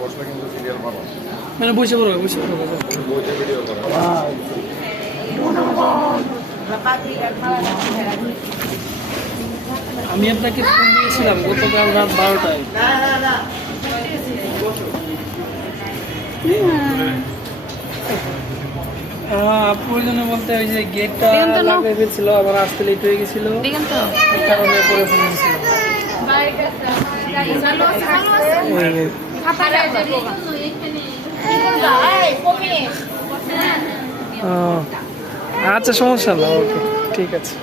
বসলে কিন্তু সিরিয়াল পাবো মানে বসে পড়ো বসে পড়ো বইতে ভিডিও করো আমি আপনাকে ফোন দিয়েছিলাম গতকাল রাত 12টায়। প্রয়োজনে বলতে ওই যে গেটটা লাগিয়ে ফেলছিল, আবার আসতে লেট হয়ে গেছিল, এই কারণে পরে ফোন দিয়েছিলাম। আচ্ছা সমস্যা না, ওকে ঠিক আছে।